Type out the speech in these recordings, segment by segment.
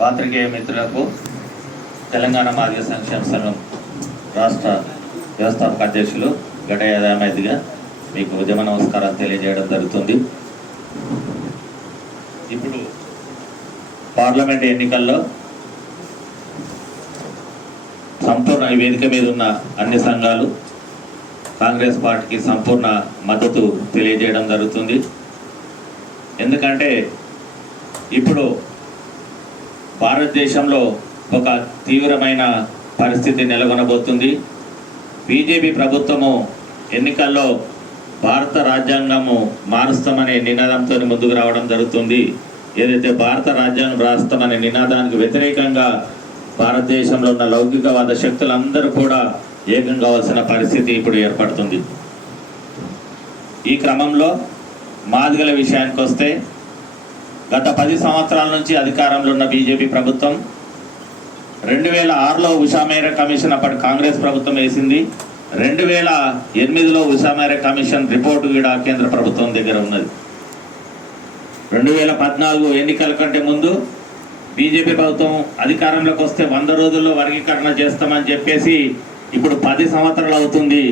పాత్రికేయ మిత్రులకు తెలంగాణ మాదిగ సంక్షేమ సంఘం రాష్ట్ర వ్యవస్థాపక అధ్యక్షులు ఘటయాదామైదిగా మీకు ఉద్యమ నమస్కారాలు తెలియజేయడం జరుగుతుంది. ఇప్పుడు పార్లమెంట్ ఎన్నికల్లో సంపూర్ణ వేదిక మీద ఉన్న అన్ని సంఘాలు కాంగ్రెస్ పార్టీకి సంపూర్ణ మద్దతు తెలియజేయడం జరుగుతుంది. ఎందుకంటే ఇప్పుడు భారతదేశంలో ఒక తీవ్రమైన పరిస్థితి నెలకొనబోతుంది. బీజేపీ ప్రభుత్వము ఎన్నికల్లో భారత రాజ్యాంగము మారుస్తామనే నినాదంతో ముందుకు రావడం జరుగుతుంది. ఏదైతే భారత రాజ్యాంగం రాస్తామనే నినాదానికి వ్యతిరేకంగా భారతదేశంలో ఉన్న లౌకికవాద శక్తులందరూ కూడా ఏకం కావాల్సిన పరిస్థితి ఇప్పుడు ఏర్పడుతుంది. ఈ క్రమంలో మాదిగల విషయానికి వస్తే గత 10 సంవత్సరాల నుంచి అధికారంలో ఉన్న బీజేపీ ప్రభుత్వం 2006లో ఉషా మేర కమిషన్ అప్పటి కాంగ్రెస్ ప్రభుత్వం వేసింది. 2008లో ఉషా మేర కమిషన్ రిపోర్టు కూడా కేంద్ర ప్రభుత్వం దగ్గర ఉన్నది. 2014 ఎన్నికల కంటే ముందు బీజేపీ ప్రభుత్వం అధికారంలోకి వస్తే 100 రోజుల్లో వర్గీకరణ చేస్తామని చెప్పేసి ఇప్పుడు 10 సంవత్సరాలు అవుతుంది.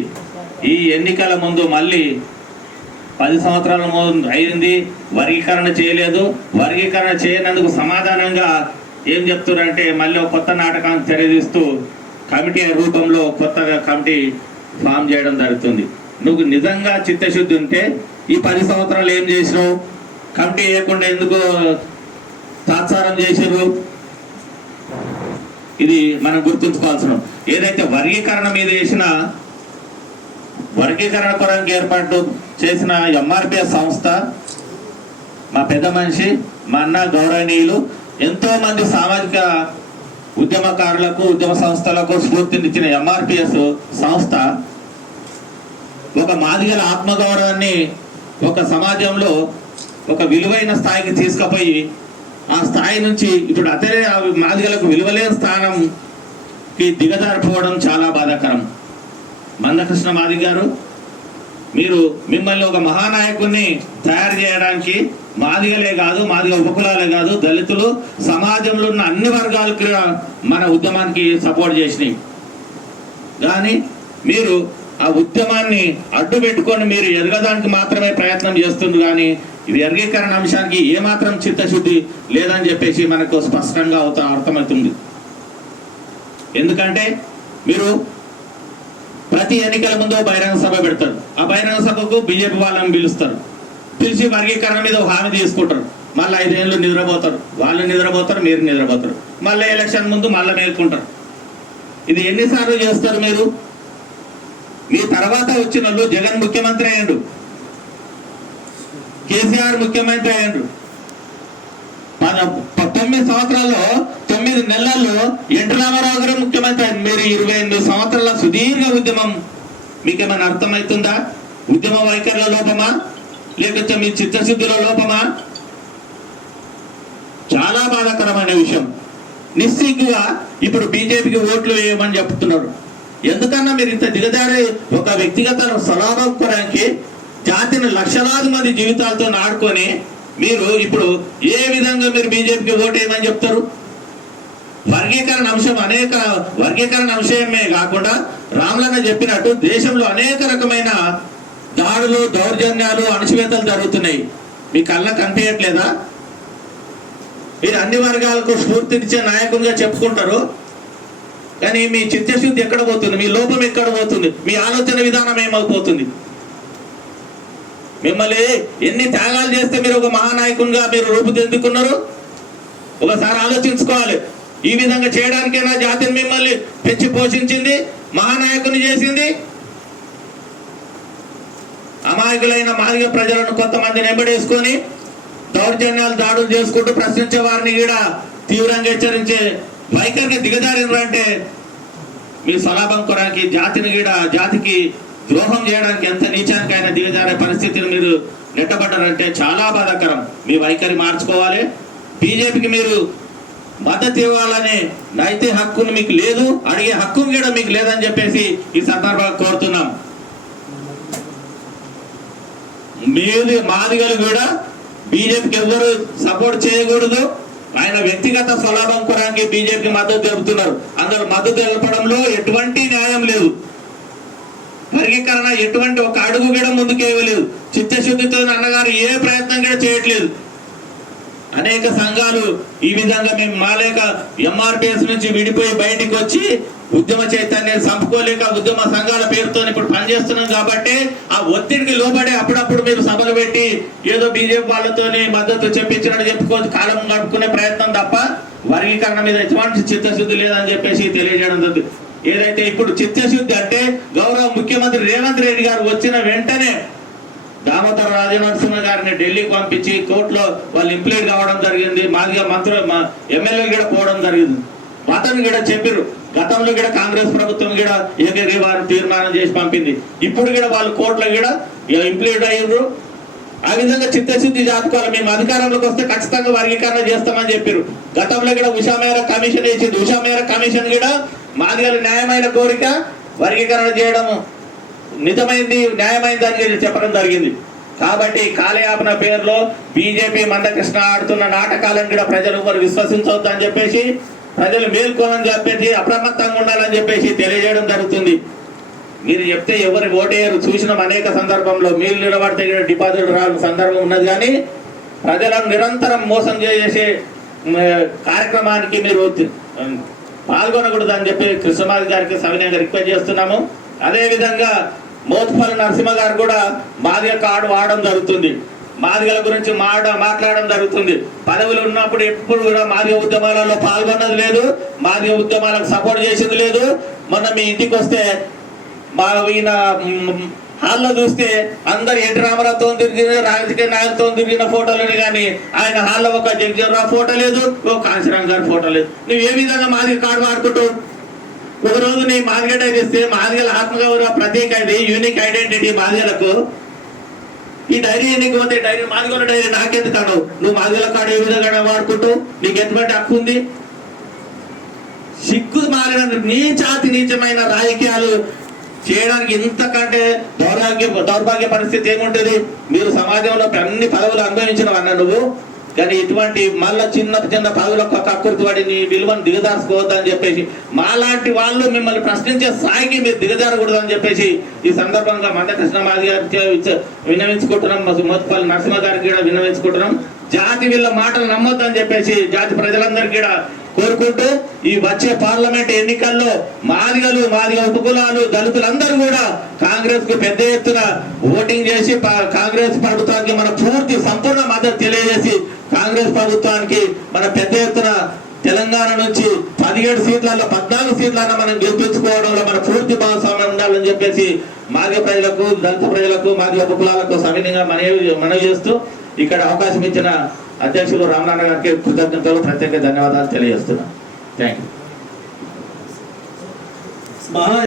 ఈ ఎన్నికల ముందు మళ్ళీ 10 సంవత్సరాల ముందు అయింది, వర్గీకరణ చేయలేదు. వర్గీకరణ చేయనందుకు సమాధానంగా ఏం చెప్తున్నారంటే మళ్ళీ ఒక కొత్త నాటకాన్ని తెరదీస్తూ కమిటీ రూపంలో కొత్తగా కమిటీ ఫామ్ చేయడం జరుగుతుంది. నువ్వు నిజంగా చిత్తశుద్ధి ఉంటే ఈ 10 సంవత్సరాలు ఏం చేసినావు? కమిటీ వేయకుండా ఎందుకు తాత్సారం చేసారు? ఇది మనం గుర్తుంచుకోవాల్సిన. ఏదైతే వర్గీకరణ మీద వేసిన వర్గీకరణ కొరకు ఏర్పాటు చేసిన ఎంఆర్పిఎస్ సంస్థ, మా పెద్ద మనిషి, మా అన్న గౌరవనీయులు, ఎంతో మంది సామాజిక ఉద్యమకారులకు ఉద్యమ సంస్థలకు స్ఫూర్తినిచ్చిన ఎంఆర్పిఎస్ సంస్థ ఒక మాదిగల ఆత్మగౌరవాన్ని ఒక సమాజంలో ఒక విలువైన స్థాయికి తీసుకుపోయి ఆ స్థాయి నుంచి ఇప్పుడు అదే మాదిగలకు విలువలేని స్థానంకి దిగజారిపోవడం చాలా బాధాకరం. మందకృష్ణ మాదిగ గారు, మీరు మిమ్మల్ని ఒక మహానాయకుడిని తయారు చేయడానికి మాదిగలే కాదు, మాదిగ ఉపకులాలే కాదు, దళితులు, సమాజంలో ఉన్న అన్ని వర్గాలకు మన ఉద్యమానికి సపోర్ట్ చేసినాయి. కానీ మీరు ఆ ఉద్యమాన్ని అడ్డు పెట్టుకొని మీరు ఎదగడానికి మాత్రమే ప్రయత్నం చేస్తుంది. కానీ వర్గీకరణ అంశానికి ఏమాత్రం చిత్తశుద్ధి లేదని చెప్పేసి మనకు స్పష్టంగా అర్థమవుతుంది. ఎందుకంటే మీరు ప్రతి ఎన్నికల ముందు బహిరంగ సభ పెడతారు. ఆ బహిరంగ సభకు బీజేపీ వాళ్ళని పిలుస్తారు. పిలిచి వర్గీకరణ మీద హామీ తీసుకుంటారు. మళ్ళీ 5 ఏళ్ళు నిద్రపోతారు. వాళ్ళు నిద్రపోతారు, మీరు నిద్రపోతారు. మళ్ళీ ఎలక్షన్ ముందు మళ్ళీ మేల్కుంటారు. ఇది ఎన్నిసార్లు చేస్తారు మీరు? మీ తర్వాత వచ్చిన వాళ్ళు జగన్ ముఖ్యమంత్రి అయ్యాడు, కేసీఆర్ ముఖ్యమంత్రి అయ్యాడు. 9 సంవత్సరాల్లో 9 నెలల్లో ఎన్టీ రామారావు గారు ముఖ్యమంత్రి అయ్యారు. మీరు 28 సంవత్సరాల సుదీర్ఘ ఉద్యమం మీకేమైనా అర్థమవుతుందా? ఉద్యమ వైఖరిలో లోపమా, లేకపోతే మీ చిత్తశుద్ధిలో లోపమా? చాలా బాధాకరమైన విషయం. నిస్సిగ్గుగా ఇప్పుడు బీజేపీకి ఓట్లు వేయమని చెప్తున్నారు. ఎందుకన్నా మీరు ఇంత దిగజారి ఒక వ్యక్తిగత స్వలాభానికి జాతిని లక్షలాది మంది జీవితాలతో ఆడుకొని మీరు ఇప్పుడు ఏ విధంగా మీరు బీజేపీకి ఓటు వేయమని చెప్తారు? వర్గీకరణ అంశమే కాకుండా రాములన్న చెప్పినట్టు దేశంలో అనేక రకమైన దాడులు, దౌర్జన్యాలు, అణచివేతలు జరుగుతున్నాయి. మీ కళ్ళ కనిపించట్లేదా? మీరు అన్ని వర్గాలకు స్ఫూర్తినిచ్చే నాయకునిగా చెప్పుకుంటారు. కానీ మీ చిత్తశుద్ధి ఎక్కడ పోతుంది? మీ లోపం ఎక్కడ పోతుంది? మీ ఆలోచన విధానం ఏమైపోతుంది? మిమ్మల్ని ఎన్ని త్యాగాలు చేస్తే మీరు ఒక మహానాయకునిగా మీరు రూపుదిద్దుకున్నారు? ఒకసారి ఆలోచించుకోవాలి. ఈ విధంగా చేయడానికైనా జాతిని మిమ్మల్ని పెంచి పోషించింది, మహానాయకుని చేసింది. అమాయకులైన మాదిగ ప్రజలను కొంతమందిని వెంబడేసుకొని దౌర్జన్యాలు, దాడులు చేసుకుంటూ ప్రశ్నించే వారిని కూడా తీవ్రంగా హెచ్చరించే వైఖరికి దిగజారినంటే మీ స్వలాభం కొరకు జాతికి ద్రోహం చేయడానికి ఎంత నీచానికైనా దిగజారే పరిస్థితిని మీరు నెట్టబడ్డారంటే చాలా బాధాకరం. మీ వైఖరి మార్చుకోవాలి. బీజేపీకి మీరు మద్దతు ఇవ్వాలనే నైతిక హక్కును మీకు లేదు, అడిగే హక్కు కూడా మీకు లేదని చెప్పేసి ఈ సందర్భంగా కోరుతున్నాం. మాదిగలు కూడా బీజేపీకి ఎవరు సపోర్ట్ చేయకూడదు. ఆయన వ్యక్తిగత స్వలాభం కొరానికి బీజేపీకి మద్దతు తెలుపుతున్నారు. అందులో మద్దతు తెలపడంలో ఎటువంటి న్యాయం లేదు. వర్గీకరణ ఎటువంటి ఒక అడుగు కూడా ముందుకేయలేదు. చిత్తశుద్ధితో అన్నగారు ఏ ప్రయత్నం కూడా చేయట్లేదు. అనేక సంఘాలు ఈ విధంగా మేము మాలేక ఎంఆర్పిఎస్ నుంచి విడిపోయి బయటికి వచ్చి ఉద్యమ చైతన్యం సంపుకోలేక ఉద్యమ సంఘాల పేరుతో ఇప్పుడు పనిచేస్తున్నాం కాబట్టి ఆ ఒత్తిడికి లోబడి అప్పుడప్పుడు మీరు సభలు పెట్టి ఏదో బీజేపీ వాళ్ళతోని మద్దతు చెప్పించినట్టు చెప్పుకోవచ్చు కాలం గడుపుకునే ప్రయత్నం తప్ప వర్గీకరణ మీద ఎటువంటి చిత్తశుద్ధి లేదని చెప్పేసి తెలియజేయడం జరుగుతుంది. ఏదైతే ఇప్పుడు చిత్తశుద్ధి అంటే గౌరవ ముఖ్యమంత్రి రేవంత్ రెడ్డి గారు వచ్చిన వెంటనే దామోదర రాజనరసింహ గారిని ఢిల్లీకి పంపించి కోర్టులో వాళ్ళు ఇంప్లీడ్ కావడం జరిగింది. మాదిగా మంత్రులు ఎమ్మెల్యేలు కూడా పోవడం జరిగింది. అతను కూడా చెప్పారు గతంలో కూడా కాంగ్రెస్ ప్రభుత్వం కూడా ఏకగ్రీవాన్ని తీర్మానం చేసి పంపింది. ఇప్పుడు కూడా వాళ్ళు కోర్టులో కూడా ఇంప్లీడ్ అయ్యారు. ఆ విధంగా చిత్తశుద్ధి జాతకాలు మేము అధికారంలోకి వస్తే ఖచ్చితంగా వర్గీకరణ చేస్తామని చెప్పారు. గతంలో కూడా ఉషా మేర కమిషన్ వేసింది. ఉషా మేర కమిషన్ కూడా మాదిగల న్యాయమైన కోరిక వర్గీకరణ చేయడం నిజమైంది న్యాయమైంది అని చెప్పడం జరిగింది. కాబట్టి కాలయాపన పేరులో బీజేపీ మందకృష్ణ ఆడుతున్న నాటకాలను కూడా ప్రజలు విశ్వసించవద్దు అని చెప్పేసి ప్రజలు మేల్కోవాలని చెప్పేసి అప్రమత్తంగా ఉండాలని చెప్పేసి తెలియజేయడం జరుగుతుంది. మీరు చెప్తే ఎవరు ఓటేయరు. చూసినాం అనేక సందర్భంలో మీరు నిలబడితే డిపాజిట్ రాని సందర్భం ఉన్నది. కానీ ప్రజలను నిరంతరం మోసం చేసే కార్యక్రమానికి మీరు పాల్గొనకూడదు అని చెప్పి కృష్ణమాది గారికి సవినయంగా రిక్వెస్ట్ చేస్తున్నాము. అదేవిధంగా మోత్పల్లి నరసింహ గారు కూడా మాదిగ కార్డు వాడడం జరుగుతుంది. మాదిగల గురించి మాట్లాడడం జరుగుతుంది. పదవులు ఉన్నప్పుడు ఎప్పుడు కూడా మాదిగ ఉద్యమాలలో పాల్గొన్నది లేదు. మాదిగ ఉద్యమాలకు సపోర్ట్ చేసేది లేదు. మొన్న మీ ఇంటికి వస్తే మా ఈయన హాల్లో చూస్తే అందరు ఎన్టీ రామారావుతో తిరిగిన రాజకీయ నాయకులతో తిరిగిన ఫోటోలని కానీ ఆయన హాల్లో ఒక జగజీవనరావు ఫోటో లేదు, ఒక కాంశీరామ్ గారి ఫోటో లేదు. నువ్వు ఏ విధంగా మాదిగ కార్డు వాడుకుంటావు? ఒక రోజు నీ మాదిగ డైరీ ఇస్తే మాదిగల ఆత్మగౌరవ ప్రత్యేక ఇది యూనిక్ ఐడెంటిటీ మాదిగలకు. ఈ డైరీ ఎన్నికి పోతే డైరీ మాదిగల డైరీ నాకెందుకు కాడు? నువ్వు మాదిగల కార్డు ఏ విధంగా వాడుకుంటూ నీకు ఎటువంటి హక్కు ఉంది? సిగ్గు మారిన నీచమైన రాజకీయాలు చేయడానికి ఇంతకంటే దౌర్భాగ్య పరిస్థితి ఏముంటుంది? మీరు సమాజంలో అన్ని పదవులు అనుభవించిన అన్న నువ్వు, కానీ ఇటువంటి మళ్ళా చిన్న చిన్న పదవులకు కక్కుర్తి పడి నీ విలువను దిగజార్చుకోవద్దు అని చెప్పేసి మాలాంటి వాళ్ళు మిమ్మల్ని ప్రశ్నించే స్థాయికి మీరు దిగజారకూడదు అని చెప్పేసి ఈ సందర్భంగా మందకృష్ణ మాది గారికి విన్నవించుకుంటున్నాం. మోత్పల్లి నరసింహ గారికి కూడా విన్నవించుకుంటున్నాం. జాతి వీళ్ళ మాటలు నమ్మొద్దు అని చెప్పేసి జాతి ప్రజలందరికీ కూడా కోరుకుంటూ ఈ వచ్చే పార్లమెంట్ ఎన్నికల్లో మాదిగలు మాదిగ ఉపకులాలు దళితులందరూ కూడా కాంగ్రెస్ కు పెద్ద ఎత్తున ఓటింగ్ చేసి కాంగ్రెస్ ప్రభుత్వానికి మన పూర్తి సంపూర్ణ మద్దతు తెలియజేసి కాంగ్రెస్ ప్రభుత్వానికి మన పెద్ద ఎత్తున తెలంగాణ నుంచి 17 సీట్లలో 14 సీట్లన్నా మనం గెలిపించుకోవడంలో మన పూర్తి భాగస్వామ్యం ఉండాలని చెప్పేసి మాదిగ ప్రజలకు దళిత ప్రజలకు మాదిగ ఉపకులాలకు సవినయంగా మనవి చేస్తూ ఇక్కడ అవకాశం ఇచ్చిన అధ్యక్షులు రామనారాయణ గారికి కృతజ్ఞతలు ప్రత్యేక ధన్యవాదాలు తెలియజేస్తున్నాను. Thank you.